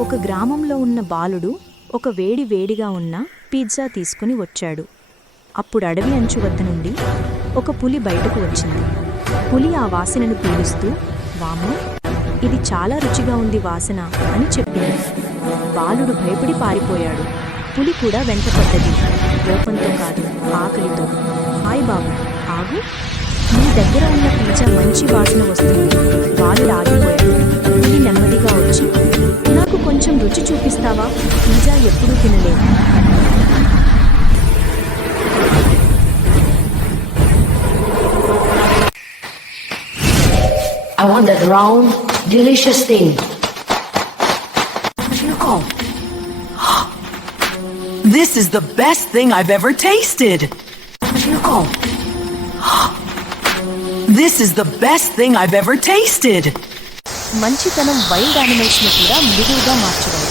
ఒక గ్రామంలో ఉన్న బాలుడు ఒక వేడి వేడిగా ఉన్న పిజ్జా తీసుకుని వచ్చాడు. అప్పుడు అడవి అంచు వద్ద నుండి ఒక పులి బయటకు వచ్చింది. పులి ఆ వాసనను పీలుస్తూ వాము ఇది చాలా రుచిగా ఉంది వాసన అని చెప్పింది. బాలుడు భయపడి పారిపోయాడు. పులి కూడా వెంటపడ్డది కోపంతో కాదు ఆకలితో. హాయ్ బాబు ఆగు. నీ దగ్గర ఉన్న పిజ్జా మంచి వాసన వస్తుంది. రుచి చూపిస్తావా పిజ్జా ఎప్పుడూ తినలేదు I want that round, delicious thing. Oh, This is the best thing I've ever tasted. oh, This is the best thing I've ever tasted. మంచితనం వైల్డ్ యానిమల్స్ని కూడా మృదువుగా మార్చగలదు